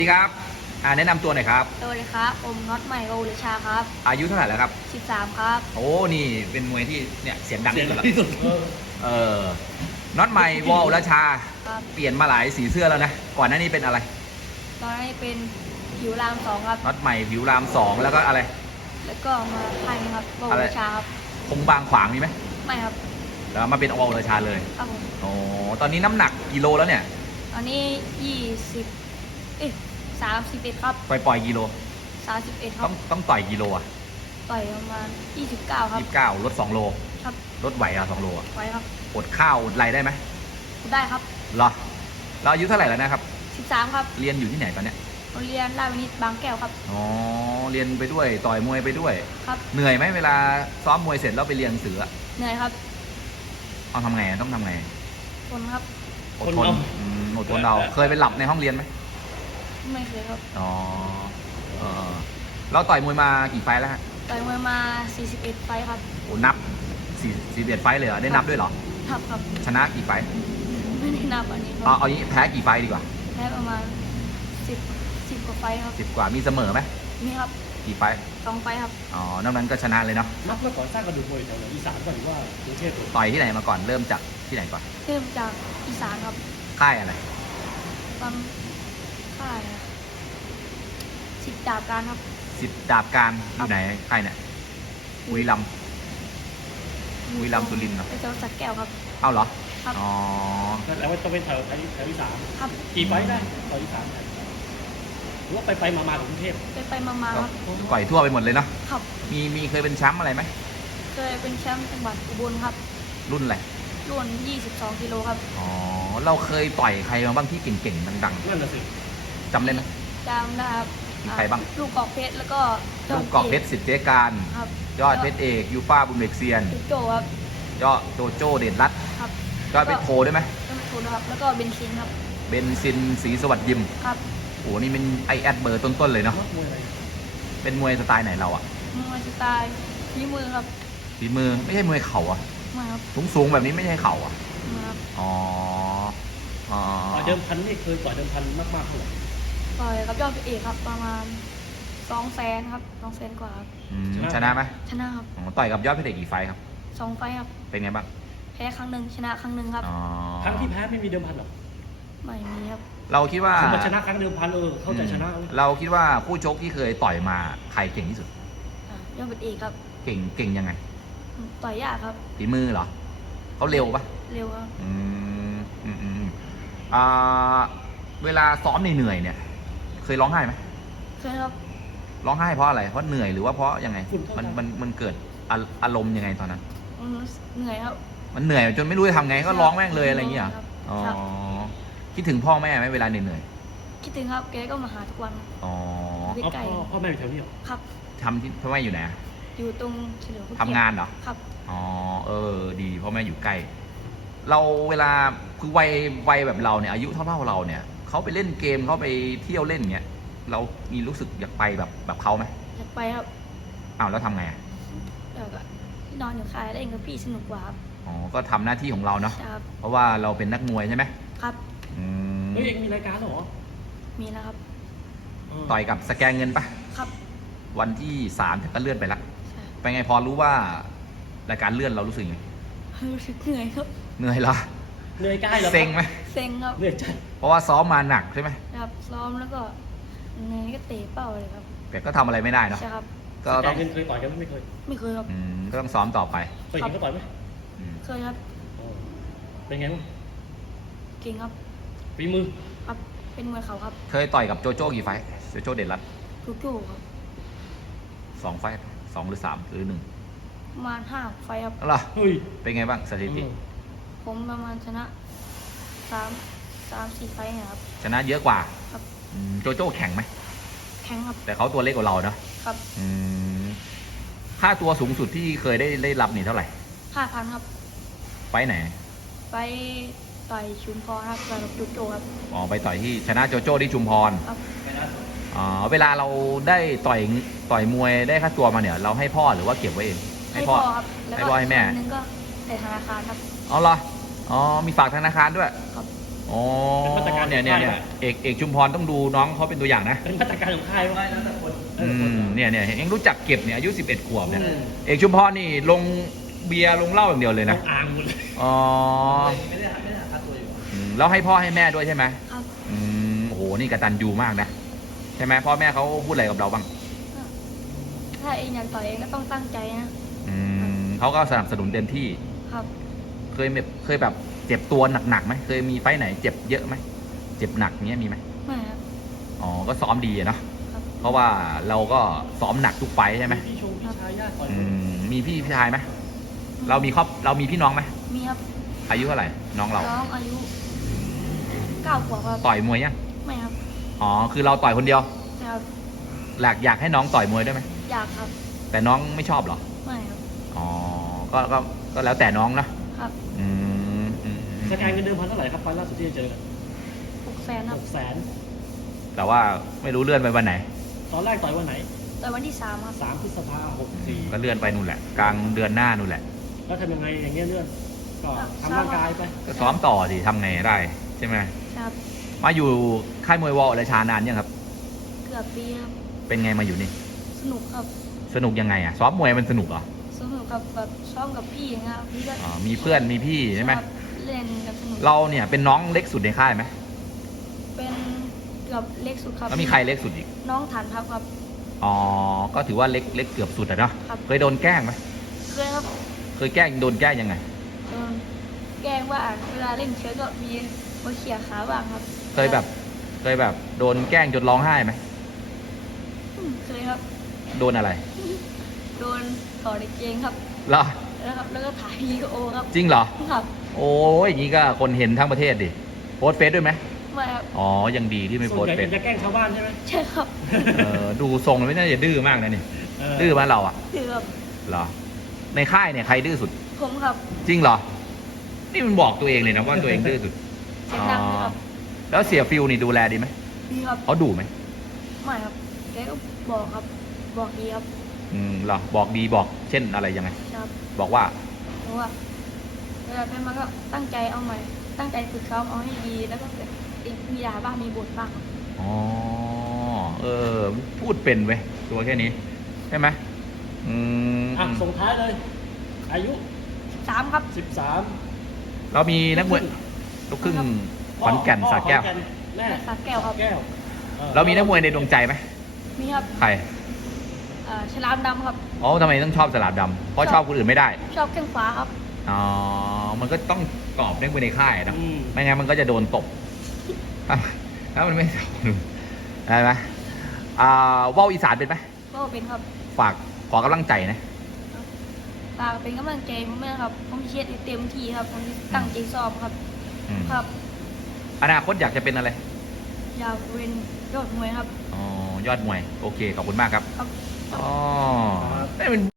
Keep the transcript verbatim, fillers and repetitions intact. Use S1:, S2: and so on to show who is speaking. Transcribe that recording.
S1: สวัสดีครับอ่าแนะนำตัวหน่อยครับ
S2: สวัสดีครับผมน็อตใหม่โอเลชาครับ
S1: อายุเท่าไหร่แล้วครับ
S2: สิบสามครับ
S1: โอ้นี่เป็นมวยที่เนี่ยเสียงดังที่สุดแล้ว
S3: ที่สุดเออ
S1: เออน็อตใหม่วอลราชา
S2: ครับ
S1: เปลี่ยนมาหลายสีเสื้อแล้วนะ ก่อนหน้านี้เป็นอะไร
S2: ตอนนี้เป็นผิวรามสองครับ
S1: น็อตใหม่ผิวรามสองแล้วก็อะไร
S2: แล้วก็มาไทยครับโอ
S1: อะไร
S2: เลชาครับ
S1: คงบางขวางมีไหม
S2: ไม่ครับ
S1: แล้วมาเป็นวอลราชาเลย
S2: ครับผม
S1: โอ้ตอนนี้น้ำหนักกิโลแล้วเนี่ย
S2: ตอนนี้ยี่สิบเอ๊ะสามสิบเอ็ดครับ
S1: ปล่อยปล่อยกิโล
S2: สามสิบเอ็ดค
S1: ต้
S2: รั
S1: อบ งต้องต่อยกิโลอ่ะ
S2: ต่อยประมาณยี่สิบเก้าครับ
S1: ยี่สิบเก้าลดสองโล
S2: ครับ
S1: ลดไหวอ่ะสองโลอ่ะ
S2: ไว้ครับ
S1: อดข้าวอดอะไรได้ไหม
S2: ได้ครับ
S1: เหรอเราอายุเท่าไหร่แล้วนะครับ
S2: สิบสามครับ
S1: เรียนอยู่ที่ไหนตอนเนี้ย
S2: โรงเรียนราชวินิตบางแก้วครับ
S1: อ๋อเรียนไปด้วยต่อยมวยไปด้วย
S2: ครับ
S1: เหนื่อยไหมเวลาซ้อมมวยเสร็จแล้วไปเรียนหนังสืออะ
S2: เหนื่อยครับ
S1: เอาทำไงอะต้องทำไง
S2: คนครับ
S1: อดทนอืมอดทนเราเคยไปหลับในห้องเรียนไหม
S2: ไม่เคยครับ
S1: อ๋อเออเราต่อยมวยมากี่ไฟล์แล้วฮะ
S2: ต่อยมวยมาสี่สิบเอ็ดไฟท์ครับ
S1: โอ้นับสี่สี่เอ็ดไฟล์เลยเหรอได้นับด้วยเหรอ
S2: ครับครับ
S1: ชนะกี่ไฟล์
S2: ไม่ได้นับอันนี้ค
S1: เอา
S2: รับ
S1: เอางี้แพ้กี่ไฟล์ดีกว่า
S2: แพ้ประมาณสิบสิบกว่าไฟท์ครับ
S1: สิบกว่ามีเสมอไหม
S2: มีครับ
S1: กี่ไฟล์
S2: สองไฟท์ครับ
S1: อ๋อนอกนั้นก็ชนะเลยเนาะ
S3: นับเมื่อก่อนสร้างกระดูกมวยแถวไหนอีสานก่อนหรือว่ากรุงเทพก่อน
S1: ต่อยที่ไหนมาก่อนเริ่มจากที่ไหนก่อน
S2: เริ่มจากอีสานครับ
S1: ค่ายอะไร
S2: ตอนค่ายอะสิบดาบการครับ
S1: สิบดาบการอยู่ไหนค่ายเนี่ยบุรีรัมย์ บุรีรัมย์สุรินทร์เหรอ
S2: ไปเจ้าสักแก้วครับ
S1: เอ้าเหรอ
S2: ครับ
S1: อ๋อ
S3: แล้วว่าต้องเป็นแถวแถวแถวอีสาน
S2: ครับ
S3: กี่ไฟท์ได้ต่ออีสานหรือว่าไปไปมามาของกรุงเทพ
S2: ไปไปมาๆครับ
S1: ต่อยทั่วไปหมดเลยเนาะ
S2: ครับ
S1: มีมีเคยเป็นแชมป์อะไรไหม
S2: เคยเป็นแชมป์จังหวัดอุบลครับ
S1: รุ่นอะไร
S2: รุ่นยี่สิบสองกิโลครับ
S1: อ๋อ เราเคยต่อยใครมาบ้างที่เก่งๆ ดัง
S3: นั่นน่ะสิ
S1: ๆจำได้ไหม
S2: จำได้ครับ
S1: มีใครบ้าง
S2: ลูกกอกเพชรแล้วก็
S1: ลูกกอกเพชรสิทธิ์เจการ
S2: ครับ
S1: ยอดเพชรเอกยูฟ่าบุญเบกเซียน
S2: จุโจครับ
S1: ยอดโจโจ้เด่นรัตน์
S2: ครับ
S1: ยอดเพชรโทด้วยไหม
S2: ก็ไม่ถูกนะครับแล้วก็เบนซินครับ
S1: เบนซินศรีสวัสดิ์ยิม
S2: ครับ
S1: โอ้โหนี่เป็นไอแอดเบอร์ต้นๆเลยเนาะ
S3: นักมวยอะไร
S1: เป็นมวยสไตล์ไหนเราอะ
S2: มวยสไตล์ฝีมือครับ
S1: ฝีมือไม่ใช่มวยเข่าอะ
S2: มาครับ
S1: สูงๆแบบนี้ไม่ใช่เข่าอะ
S2: มาครับ
S1: อ๋อ อ๋อ
S3: ต่อยเดิมพันนี่เคยต่อยเดิมพันมากๆเท่าไหร่
S2: ต่อยกับยอดพระเอกครับประมาณสองแสนครับสองแสนกว่าครับ
S1: อืมชนะไหม
S2: ชนะครับ
S1: อ๋อต่อยกับยอดเพชรเอกกี่ไฟท์ครับ
S2: สองไฟท์ครับ
S1: เป็นไงบ้าง
S2: แพ้ครั้งหนึ่งชนะครั้งหนึ่งครับ
S1: อ๋อ
S3: ครั้งที่แพ้ไม่มีเดิมพันหรอก
S2: ไม่มีครับ
S1: เราคิดว่า
S3: คือมาชนะครั้งเดิมพันเออเข้าใจชนะเว้ย
S1: เราคิดว่าคู่ชกที่เคยต่อยมาใครเก่งที่สุด
S2: อ่ะยอดพระเอกครับ
S1: เก่งเก่งยังไง
S2: ต่อยยากครับ
S1: ฝีมือเหรอเขาเร็วปะ
S2: เร็วครับ
S1: อืมอืมอืมอ่าเวลาซ้อมเหนื่อยๆเนี่ย เคยร้องไห้ไหม
S2: เคยครับ
S1: ร้องไห้เพราะอะไรเพราะเหนื่อยหรือว่าเพราะยังไง มันมันมันเกิดอาอารมณ์ยังไงตอนนั้น
S2: อืมเหนื่อยครับ
S1: มันเหนื่อยจนไม่รู้จะทำไงก็ร้องแม่งเลยอะไรอย่างเงี้ยเหรอ
S2: ครับ
S1: อ๋อ
S2: ครับ
S1: คิดถึงพ่อแม่ไหมเวลาเหนื่อย
S2: คิดถึงครับแกก็มาหาทุกวัน
S1: ๆอ๋อ
S3: เอาพ่อพ่อแม่อยู่แถวนี้เหรอ
S2: ครับ
S1: ทำที่พ่อแม่อยู่ไหนอะ
S2: อยู่ตรงเฉลิมพระเกียรติ
S1: ทำงานเหรอ
S2: ครับ
S1: อ๋อเออดีพ่อแม่อยู่ใกล้ เราเวลาคือวัยวัยแบบเราเนี่ยอายุเท่าๆเราเนี่ยเขาไปเล่นเกมเขาไปเที่ยวเล่นเงี้ยเรามีรู้สึกอยากไปแบบแบบเขาไหม
S2: อยากไปครับ
S1: อ้าวแล้วทำไงอะ
S2: แล้วก็นอนอยู่ค่ายเล่นกับพี่สนุกกว่าครับ
S1: อ๋อก็ทำหน้าที่ของเราเนาะ
S2: ครับ
S1: เพราะว่าเราเป็นนักมวยใช่ไหม
S2: ครับ
S1: อืม
S3: เฮ้ยเองมีรายการเหรอ
S2: มีนะครับ
S1: ต่อยกับสแกนเงินปะ
S2: ครับ
S1: วันที่สามก็เลื่อนไปละ
S2: ใช่
S1: เป็นไงพอรู้ว่ารายการเลื่อนเรารู้สึกยังไง
S2: รู้สึกเหนื่อยครับ
S1: เหนื่อยเหรอ
S3: เหนื่อยกายเหรอ
S1: เซ็งไหม
S2: เซ็งครับ
S3: เหนื่อยใจ
S1: เพราะว่าซ้อมมาหนักใช่ไหม
S2: ครับซ้อมแล้วก็เหนื่อยก็เตะเป้าเลยครับ
S1: แต่ก็ทำอะไรไม่ได้เนาะ
S2: ใช่ครับ
S1: ก็
S3: แต่
S1: ต้อง
S3: เงินเคยต่อยกันไหมไม่เคย
S2: ไม่เคยครับ
S1: อืมก็ต้องซ้อมต่อไป
S3: เคยเห็นเขาต่อยไหม
S1: อืม
S2: เคยครับ
S3: อ๋อเป็นไงบ้าง
S2: เก่งครับ
S3: ฝีมือ
S2: ครับ เป็นมวยเขาครับ
S1: เคยต่อยกับโจโจ้กี่ไฟท์โจโจ้เด่นรัตน์
S2: ทุกโจ้ครับ
S1: สองไฟท์สองหรือสามหรือหนึ่ง
S2: ประมาณห้าไฟท์ครับ
S1: แล้วเหรอ
S3: เฮ้ย
S1: เป็นไงบ้างสถิติ
S3: อืม
S2: ผมประมาณชนะสามสามสี่ไฟท์เนี่ยครับ
S1: ชนะเยอะกว่า
S2: ครับ
S1: อืมโจโจ้แข็งไหม
S2: แข็งครับ
S1: แต่เขาตัวเล็กกว่าเราเนาะ
S2: ครับ
S1: อืมค่าตัวสูงสุดที่เคยได้ได้รับนี่เท่าไหร่
S2: ห้าพันครับ
S1: ไฟท์ไหน
S2: ไปต่อยชุมพรครับต่อยกับจุโจครับ
S1: อ๋อไปต่อยที่ชนะโจโจ้ที่ชุมพร
S2: ครับ
S1: อ๋อเวลาเราได้ต่อยต่อยมวยได้ค่าตัวมาเนี่ย เราให้พ่อหรือว่าเก็บไว้เอง
S2: ให้พ่อครับ แล้ว
S1: ให้
S2: ก็
S1: พ่อให้แม่
S2: อีกส่วนหนึงก็ใส่ธนาคารครับ
S1: อ๋อเหรออ๋อมีฝากธนาคารด้วย
S2: ครับ
S1: ออ๋อ
S3: เป็นมาตรการ
S1: เนี่ยเนี่ยเนี่ย
S3: ของค่าย
S1: เอกเอกชุมพรต้องดูน้องเขาเป็นตัวอย่างนะ
S3: เป็นมาตรการของค่ายว่าแล้วแต่คน
S1: อืมเนี่ยเนี่ยเองรู้จักเก็บเนี่ยอายุสิบเอ็ดขวบเนี่ย
S3: อืม
S1: เอกชุมพรนี่ลงเบียร์ลงเหล้าอย่างเดียวเลย
S3: นะ
S1: นะ
S3: อ่างหมดเลย
S1: อ๋อ
S3: ไม่ได้ไม่ได้หาค่าตัวอยู่
S1: อืมแล้วให้พ่อให้แม่ด้วยใช่ไหม
S2: ครับ
S1: อืมโอ้โหนี่กตัญญูมากนะใช่ไหมพ่อแม่เขาพูดอะไรกับเราบ้าง
S2: ถ้าเองอยากต่อยเองก็ต้องตั้งใจนะ
S1: อืมเขาก็สนับสนุนเต็มที่
S2: ครับ
S1: เคยแบบเคยแบบเจ็บตัวหนักๆไหมเคยมีไฟท์ไหนเจ็บเยอะไหมเจ็บหนักเงี้ยมีไหม
S2: ไม่ครับ
S1: อ๋อก็ซ้อมดีอะเนาะ
S2: ครับ
S1: เพราะว่าเราก็ซ้อมหนักทุกไฟท์ใช่ไหม
S3: พี่ชงพี่ชายญาติต่อย
S1: อืมมีพี่ชายไหมเรามีครอบเรามีพี่น้องไหม
S2: มีครับ
S1: อายุเท่าไหร่น้องเรา
S2: น้องอายุเก้าขวบครับ
S1: ต่อยมวยยัง
S2: ไม่ครับ
S1: อ๋อคือเราต่อยคนเดียว
S2: แต่ครับ
S1: อยากอยากให้น้องต่อยมวยด้วยไหม
S2: อยากครับ
S1: แต่น้องไม่ชอบเหรอ
S2: ไม่ครับ
S1: อ๋อก็ก็ก็แล้วแต่น้องนะครับ อืมอืมอืม
S3: สกายเงินเดิมพันเท่าไหร่ครับไฟล์ล่าสุดที่เจอกัน
S2: หกแสนค
S3: ห
S2: รับ
S3: กแสน
S1: แต่ว่าไม่รู้เลื่อนไปวันไหน
S3: ตอนแรกต่อยวันไหน
S2: แต่วันที่สามครับ
S3: สามพฤษภาหกสี่
S1: ก็เลื่อนไปนู่นแหละ กลางเดือนหน้านู่นแหละ
S3: แล้วทำยังไงอย่างเงี้ยเลื่อนก็ทำร่างกายไป
S1: ก็ซ้อมต่อดิทำไงได้ใช่ไหม
S2: ครับ
S1: มาอยู่ค่ายมวยวอลอะไรชานานยังครับ
S2: เกือบปีครับ
S1: เป็นไงมาอยู่นี่
S2: สนุกครับ
S1: สนุกยังไงอ่ะซ้อมมวยมันสนุกเหรอ
S2: สนุกกับแบบซ้อมกับพี่อย่างเงี้ยครับพี่ก็
S1: อ๋อมีเพื่อนมีพี่ใช่ไหม
S2: ครับเล่นกับสนุก
S1: เราเนี่ยเป็นน้องเล็กสุดในค่ายไหม
S2: เป็นเกือบเล็กสุดครับ
S1: แล้วมีใครเล็กสุดอีก
S2: น้องฐานทัพครับ
S1: อ๋อก็ถือว่าเล็กเล็กเกือบสุดอะเนาะ
S2: ครับ
S1: เคยโดนแกล้งไหม
S2: เคยครับ
S1: เคยแกล้งโดนแกล้งยังไง
S2: โดนแกล้งว่าเวลาเล่นเชื้อก็มีมาเขี่ยขาบ้างครับ
S1: เคยแบบเคยแบบโดนแกล้งจนร้องไห้ไหม
S2: อืมเคยครับ
S1: โดนอะไร
S2: โดนต่อในเกงครับ
S1: เหรอ
S2: แล้วครับ แล้วก็ถ่ายวีดีโอครับ
S1: จริงเหรอ
S2: ครับ
S1: โอ้ยอย่างนี้ก็คนเห็นทั้งประเทศดิโพสต์เฟซด้วยไหม
S2: ไม่ครับ
S1: อ๋อยังดีที่ไม่
S3: ส่
S1: โพ
S3: ว
S1: ส
S3: นใหญ่
S1: ต์เฟซ
S3: จะแกล้งชาวบ้านใช่ไหม
S2: ใช่ครับ
S1: เออดูทรงแล้วไม่น่าจะดื้อมากนะนี่
S3: เออ
S1: ดื้อบ้านเราอ่ะ
S2: คือครับ
S1: เหรอในค่ายเนี่ยใครดื้อสุด
S2: ผมครับ
S1: จริงเหรอ นี่มันบอกตัวเองเลยนะว่าตัวเองดื้อสุด
S2: เสียงดังเลยครับ
S1: แล้วเสียฟิลนี่ดูแลดีไหม
S2: ดีครับ
S1: เขาดุไหม
S2: ไม่ครับแกก็บอกครับ บอกดีครับ
S1: อืมเหรอบอกดีบอก เช่นอะไรยังไง
S2: ครับ
S1: บอกว่า
S2: เพราะว่าเวลาไปมาก็ตั้งใจเอาใหม่ ตั้งใจฝึกซ้อมเอาให้ดี แล้วก็แบบมีด่าบ้างมีบ่นบ้างครับ
S1: อ๋อเออพูดเป็นเว้ยตัวแค่นี้ใช่ไหมอืม
S3: อ่ะส่งท้ายเลย อายุ
S2: สามครับ
S3: สิบสาม
S1: เรามีนักมวยลูกครึ่งขอนแก่นสระแก้ว
S3: แม่
S2: สาแก้วครับ
S3: แก้วออ
S1: เรามีนักมวยในดวงใจไหม
S2: มีครับ
S1: ใคร
S2: เอ่อฉลามดำครับ
S1: อ๋อทำไมต้องชอบสลับดำเพราะชอบคนอื่นไม่ได้
S2: ชอบแข้งขวาครับ
S1: อ๋อ มันก็ต้องกรอบเล่นไปในค่ายนะ
S3: อืม
S1: ไม่งั้นมันก็จะโดนตบ ถ้าถ้ามันไม่ได้ไหมอ่าว่าวอีสานเป็นไหม
S2: ก็เป็นครับ
S1: ฝากขอกำลังใจนะ
S2: ฝากเป็นกำลังใจผมด้วยครับ ผมเชียร์เต็มที่ครับ ผมตั้งใจซ้อมครับ
S1: อืม
S2: ครับ
S1: อนาคตอยากจะเป็นอะไร
S2: อยากเป็นยอดมวยครับ
S1: อ๋อ ยอดมวย โอเค ขอบคุณมากครับ
S2: ครับ
S1: อ๋อได้เป็น